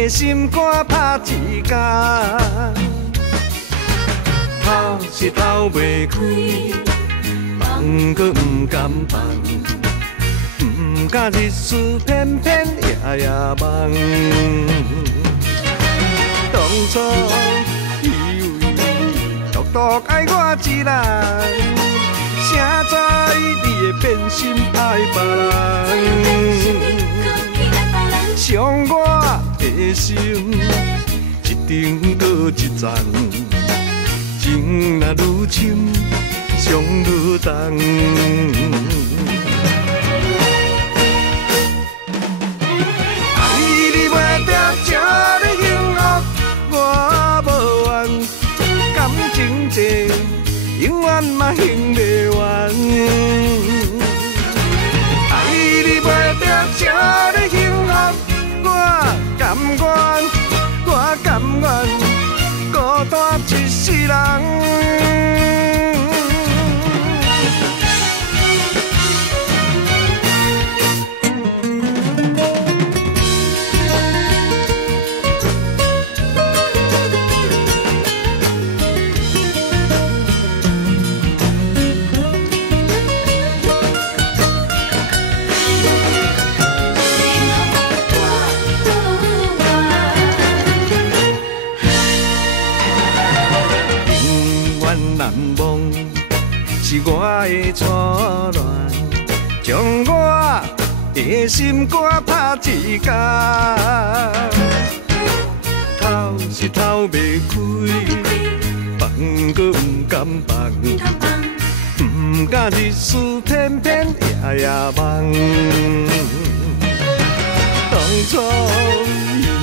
的心肝拍一架，头是头袂开，放搁不甘放，不敢日思偏偏夜夜梦。当初以为独独爱我一人，谁知你会变心爱别人。伤我的心，一阵搁一丛，情若愈深，伤愈重。爱你袂得这个幸福，我无缘，感情债永远嘛还袂完。爱你袂得这个幸福。我甘愿孤单一世人。是我的初恋，将我的心肝拍一架，头是头袂开，放搁不甘放，不敢日思偏偏夜夜梦。当初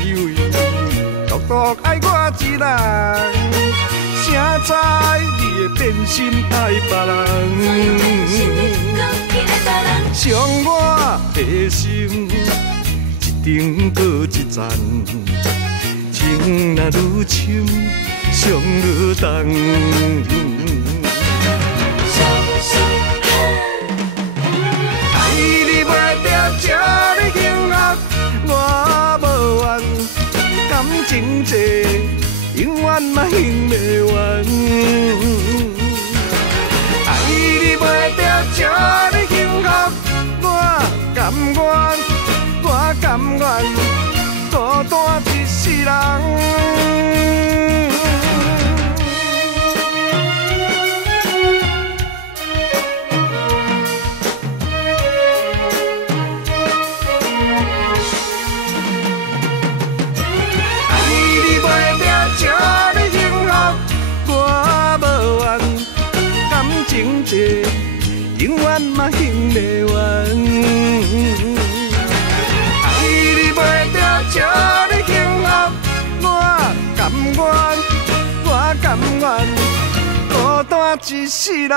以为独独爱我一人，谁知你会变心爱别人。伤我的心，一阵搁一丛，情若愈深，伤愈重。爱你袂得这个幸福，我无缘，感情债永远嘛还袂完。爱你袂得这个幸福，我甘愿孤单一世人。情债永远嘛还袂完，爱你袂得这个幸福，我甘愿孤单一世人。